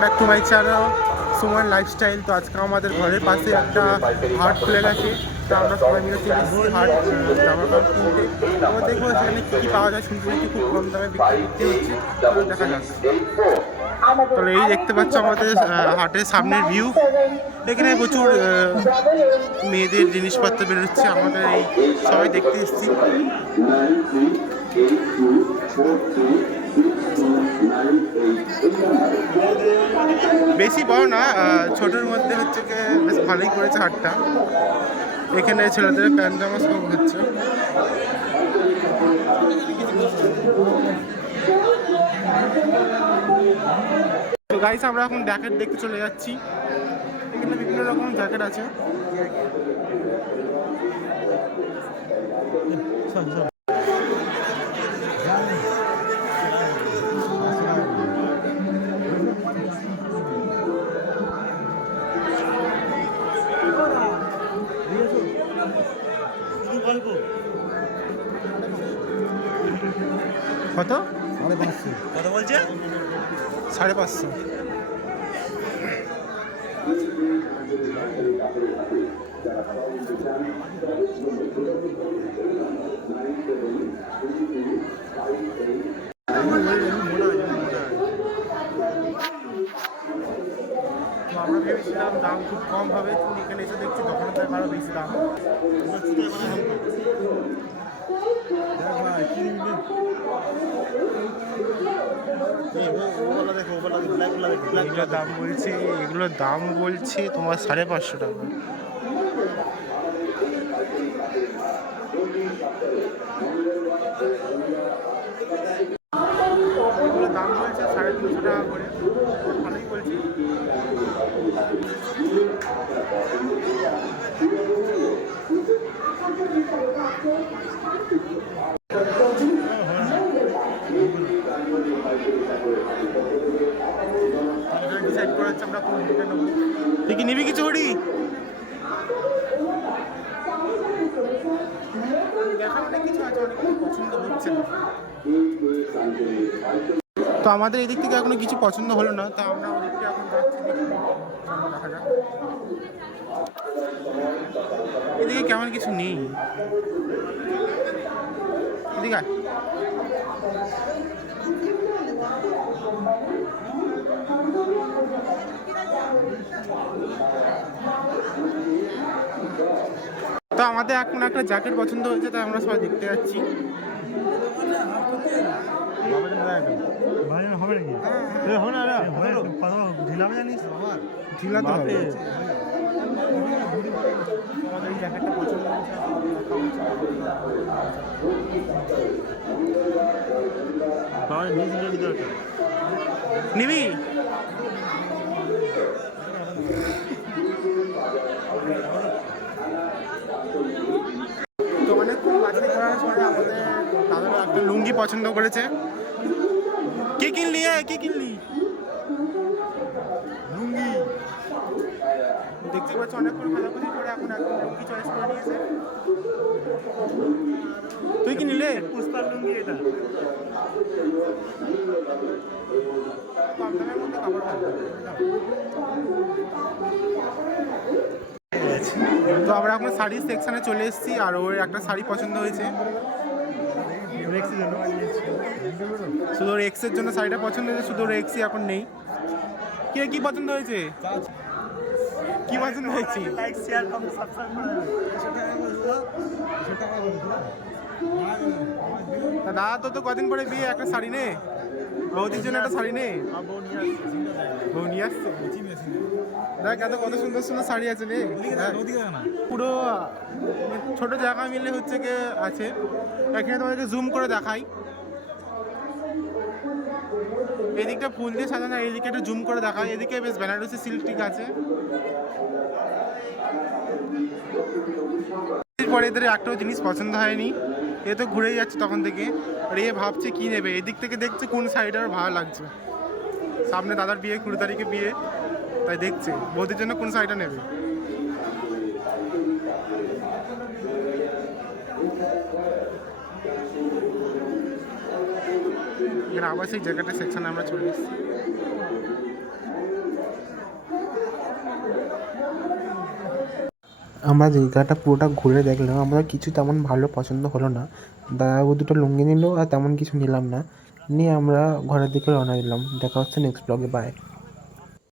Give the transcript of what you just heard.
Back to my channel Suman lifestyle. তো আজকে আমাদের ঘরের পাশে একটা হাট খুলে গেছে, তো আমরা সবাই মিলে চলে এসেছি হাট জামা কাপড় কিনতে। তো দেখবো সেখানে কী কী পাওয়া যায়, শুনতে নাকি খুব কম দামে বিক্রি হচ্ছে, তো দেখা যাক। তাহলে এই দেখতে পাচ্ছ আমাদের হাটের সামনের ভিউ। এখানে প্রচুর মেয়েদের জিনিসপত্র বেরোচ্ছে, আমাদের এই সবাই দেখতে এসেছি। বেশি বড় না, ছোটোর মধ্যে হচ্ছে কি বেশ ভালোই করেছে হাটটা। এখানে ছেলেদের প্যান্ট জামা সব হচ্ছে। তো গাইস আমরা এখন জ্যাকেট দেখতে চলে যাচ্ছি। এখানে বিভিন্ন রকম জ্যাকেট আছে। কত? 550। কত বলছে? 550। তো আমরা ভেবেছিলাম দাম খুব কম হবে, কিন্তু এখানে এসে দেখছি দোকানদার আরও বেশি দাম। এগুলোর দাম বলছে তোমার 550 টাকা। এগুলোর দাম বলছে 350 টাকা করে, ভালোই বলছি। ডিসাইড করে হচ্ছে আমরা কোন দিকে নেবো। তুই কি নিবি কিছু হরি? অনেক কিছু আছে, অনেক কিছু পছন্দ হচ্ছে না। তো আমাদের এদিক থেকে এখনো কিছু পছন্দ হলো না, তা আমরা ওদিক থেকে এখন যাচ্ছি, দেখা যাক। এদিকে কেমন কিছু নেই, এদিকে তো আমাদের এখন একটা জ্যাকেট পছন্দ হয়েছে, তাই আমরা সবাই দেখতে যাচ্ছি। হবে নাকি? হবে না, ঢিলা জানিস, ঢিলা তো হবে। আমাদের এই জ্যাকেটটা পছন্দ হয়েছে, নিবি? তো অনেকক্ষণ বাছাই করার পরে আমাদের দাদারা একটা লুঙ্গি পছন্দ করেছে। কি কিনলি? কি কিনলি? লুঙ্গি। দেখতে পাচ্ছ অনেকক্ষণ খোঁজাখুঁজি করে এখন একদম লুঙ্গি চয়েস করে নিয়েছে। তুই কি নিলে? পুষ্পার লুঙ্গি এটা। কম দামের মধ্যে কাপড় পাবো। তো আমরা এখন শাড়ির সেকশানে চলে এসেছি, আর ওর একটা শাড়ি পছন্দ হয়েছে। শুধু ওর এক্সের জন্য শাড়িটা পছন্দ হয়েছে, শুধু ওর এক্সই এখন নেই। কি পছন্দ হয়েছে? কি পছন্দ হয়েছে? দাদা তো কদিন পরে বিয়ে, একটা শাড়ি নে, বৌদির জন্য একটা শাড়ি নে। বউ নিয়ে আসছে, দেখ এত কত সুন্দর সুন্দর শাড়ি আছে রে। পুরো ছোট জায়গা মিলে হচ্ছে কি আছে। এখানে তোমাদেরকে জুম করে দেখাই, এদিকটা ফুল দিয়ে সাজানো, এইদিকে একটু জুম করে দেখাই। এদিকে বেশ বেনারসি সিল্ক টিক আছে। এরপরে এদের একটাও জিনিস পছন্দ হয়নি, এ তো ঘুরেই যাচ্ছে তখন থেকে, আর এ ভাবছে কি নেবে। এদিক থেকে দেখছে কোন শাড়িটা ভালো লাগছে। সামনে দাদার বিয়ে, 20 তারিখে বিয়ে, তাই দেখছে বৌদির জন্য কোন শাড়িটা নেবে। এখানে আবার সেই জায়গাটা সেকশনে আমরা চলে এসেছি। আমরা দীঘাটা পুরোটা ঘুরে দেখলাম, আমরা কিছু তেমন ভালো পছন্দ হলো না। দাদাবাবু দুটো লুঙ্গি নিল আর তেমন কিছু নিলাম না, নিয়ে আমরা ঘরের দিকে রওনা দিলাম। দেখা হচ্ছে নেক্সট ব্লগে, বাই।